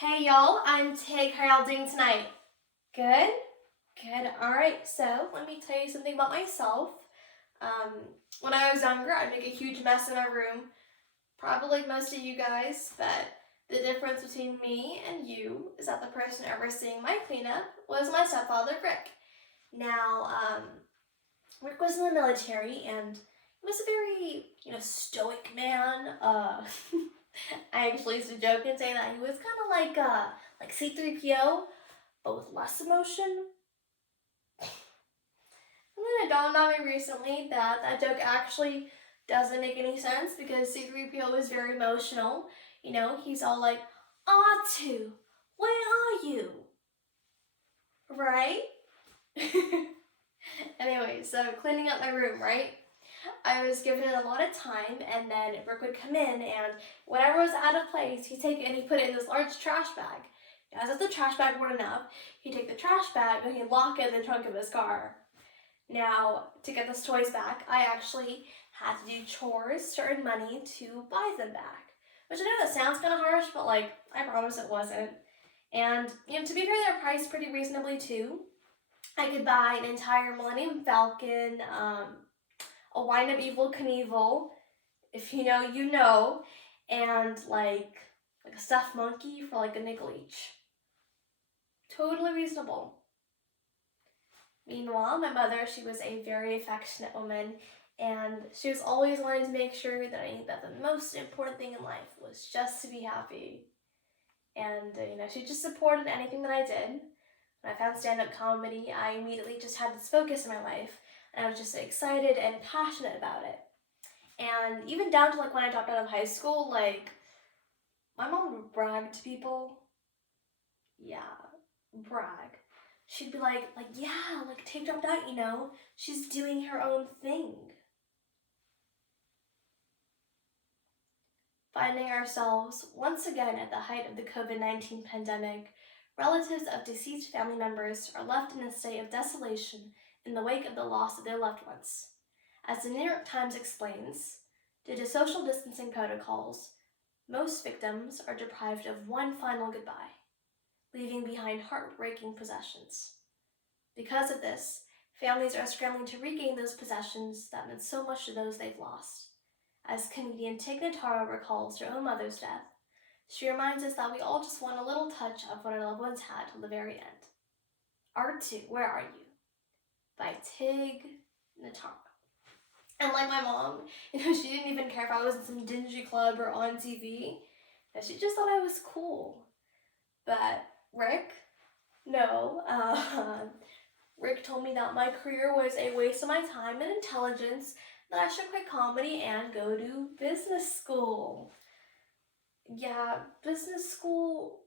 Hey y'all, I'm Tig. How y'all doing tonight? Good? Good. Alright, so let me tell you something about myself. When I was younger, I'd make a huge mess in my room. Probably like most of you guys, but the difference between me and you is that the person overseeing my cleanup was my stepfather, Rick. Now, Rick was in the military and he was a very, stoic man. I actually used to joke and say that he was kind of like C-3PO, but with less emotion. And then it dawned on me recently that that joke actually doesn't make any sense because C-3PO is very emotional. He's all like, R2, where are you? Right? Anyway, so cleaning up my room, right? I was given it a lot of time, and then Rick would come in, and whatever was out of place, he'd take it and he'd put it in this large trash bag. As if the trash bag weren't enough, he'd take the trash bag and he'd lock it in the trunk of his car. Now, to get those toys back, I actually had to do chores to earn money to buy them back. Which I know that sounds kind of harsh, but I promise it wasn't. And, to be fair, they're priced pretty reasonably too. I could buy an entire Millennium Falcon, a wind-up Evel Knievel, if you know, you know, and like a stuffed monkey for like a nickel each. Totally reasonable. Meanwhile, my mother, she was a very affectionate woman, and she was always wanting to make sure that I knew that the most important thing in life was just to be happy. And, she just supported anything that I did. When I found stand-up comedy, I immediately just had this focus in my life, and I was just excited and passionate about it. And even down to when I dropped out of high school, my mom would brag to people. Yeah, brag. She'd be like, yeah, Tig dropped out, she's doing her own thing. Finding ourselves once again at the height of the COVID-19 pandemic, relatives of deceased family members are left in a state of desolation in the wake of the loss of their loved ones. As the New York Times explains, due to social distancing protocols, most victims are deprived of one final goodbye, leaving behind heartbreaking possessions. Because of this, families are scrambling to regain those possessions that meant so much to those they've lost. As comedian Tig Notaro recalls her own mother's death, she reminds us that we all just want a little touch of what our loved ones had till the very end. R2, Where Are You? By Tig Notaro. And like my mom, she didn't even care if I was in some dingy club or on TV. She just thought I was cool. But Rick, no. Rick told me that my career was a waste of my time and intelligence, that I should quit comedy and go to business school. Yeah, business school.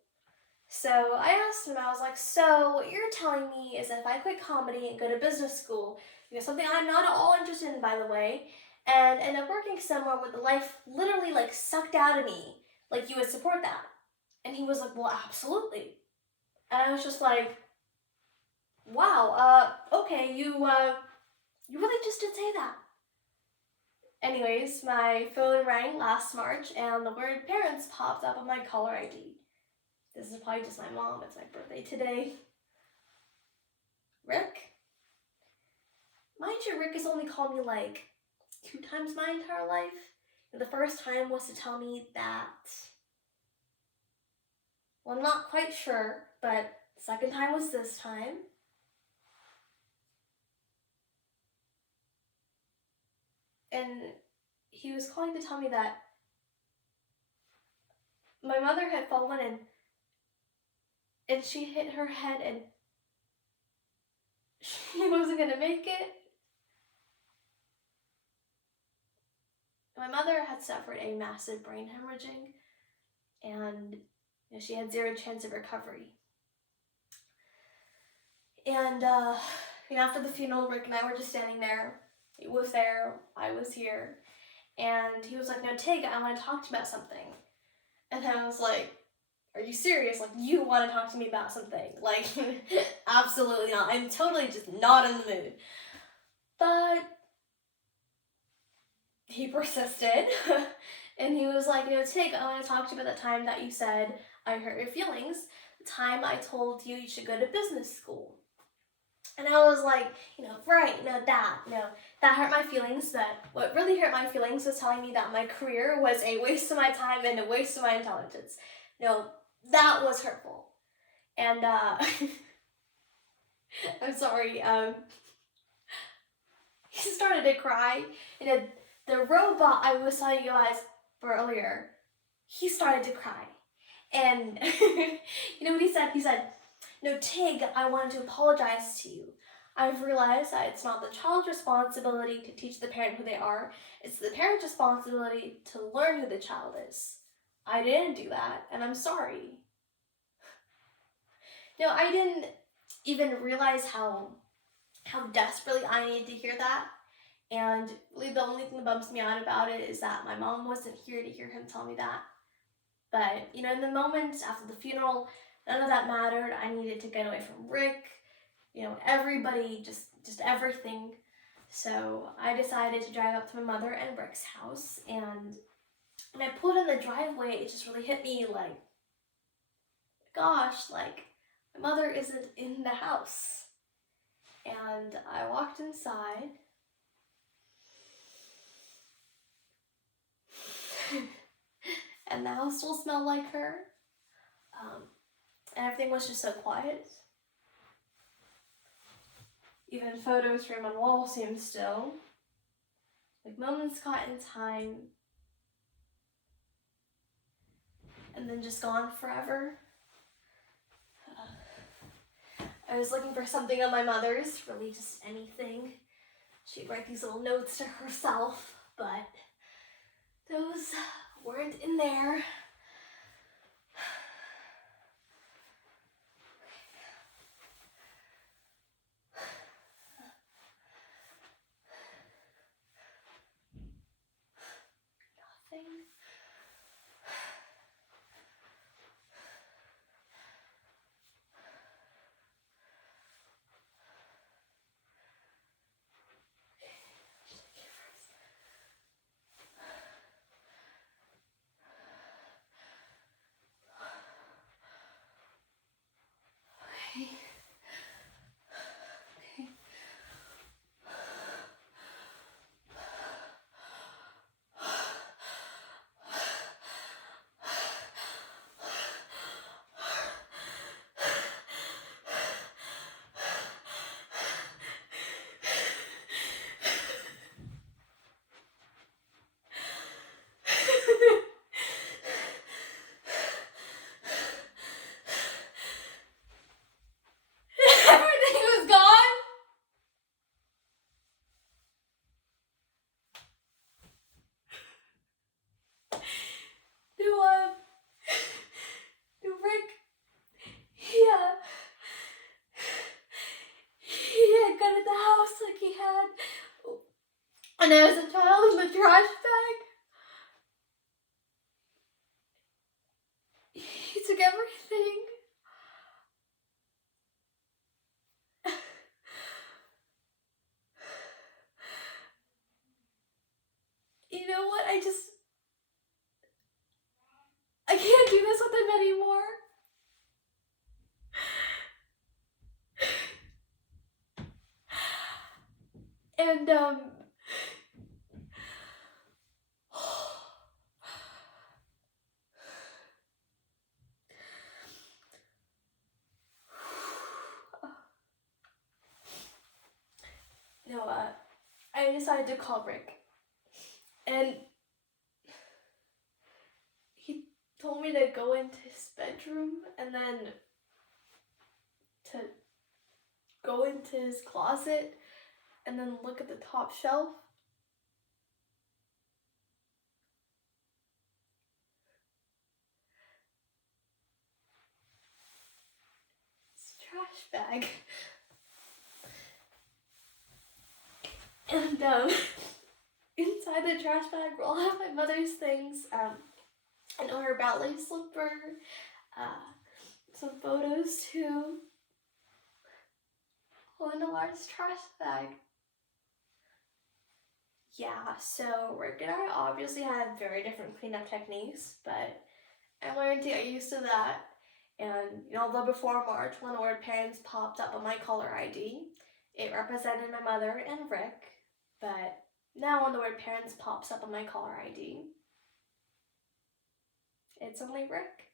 So I asked him, I was like, so what you're telling me is that if I quit comedy and go to business school, something I'm not at all interested in, by the way, and end up working somewhere where the life literally sucked out of me, you would support that? And he was like, well, absolutely. And I was just like, wow, okay, you really just did say that. Anyways, my phone rang last March and the word parents popped up on my caller ID. This is probably just my mom, it's my birthday today. Rick? Mind you, Rick has only called me 2 times my entire life. And the first time was to tell me that, well, I'm not quite sure, but the second time was this time. And he was calling to tell me that my mother had fallen and she hit her head and she wasn't gonna make it. My mother had suffered a massive brain hemorrhaging, and she had 0 chance of recovery. And after the funeral, Rick and I were just standing there. He was there, I was here, and he was like, no, Tig, I want to talk to you about something. And I was like, are you serious? You want to talk to me about something? Absolutely not. I'm totally just not in the mood. But he persisted, and he was like, Tig, I want to talk to you about the time that you said I hurt your feelings the time I told you you should go to business school. And I was like, right, that hurt my feelings. But what really hurt my feelings was telling me that my career was a waste of my time and a waste of my intelligence. That was hurtful. And I'm sorry, he started to cry. And the robot I was telling you guys earlier, he started to cry. And you know what he said? He said, "No, Tig, I wanted to apologize to you. I've realized that it's not the child's responsibility to teach the parent who they are. It's the parent's responsibility to learn who the child is. I didn't do that, and I'm sorry." I didn't even realize how desperately I needed to hear that. And really the only thing that bumps me out about it is that my mom wasn't here to hear him tell me that. But, in the moment after the funeral, none of that mattered. I needed to get away from Rick, everybody, just everything. So I decided to drive up to my mother and Rick's house. And when I pulled in the driveway, it just really hit me like, gosh, like, my mother isn't in the house. And I walked inside. And the house still smelled like her. And everything was just so quiet. Even photos framed on the wall seemed still. Like moments caught in time. And then just gone forever. I was looking for something on my mother's, really just anything. She'd write these little notes to herself, but those weren't in there. Nothing. Everything was gone. Rick, he had gone to the house like he had when I was a child in the trash bag. He took everything. You know what? I can't do this with him anymore. And, I decided to call Rick. And he told me to go into his bedroom and then to go into his closet and then look at the top shelf. It's a trash bag. And inside the trash bag were all of my mother's things. I know her ballet slipper, some photos too. All in a large trash bag. Yeah, so Rick and I obviously had very different cleanup techniques, but I learned to get used to that. And although before March, when the word parents popped up on my caller ID, it represented my mother and Rick. But now when the word parents pops up on my caller ID, it's only Rick.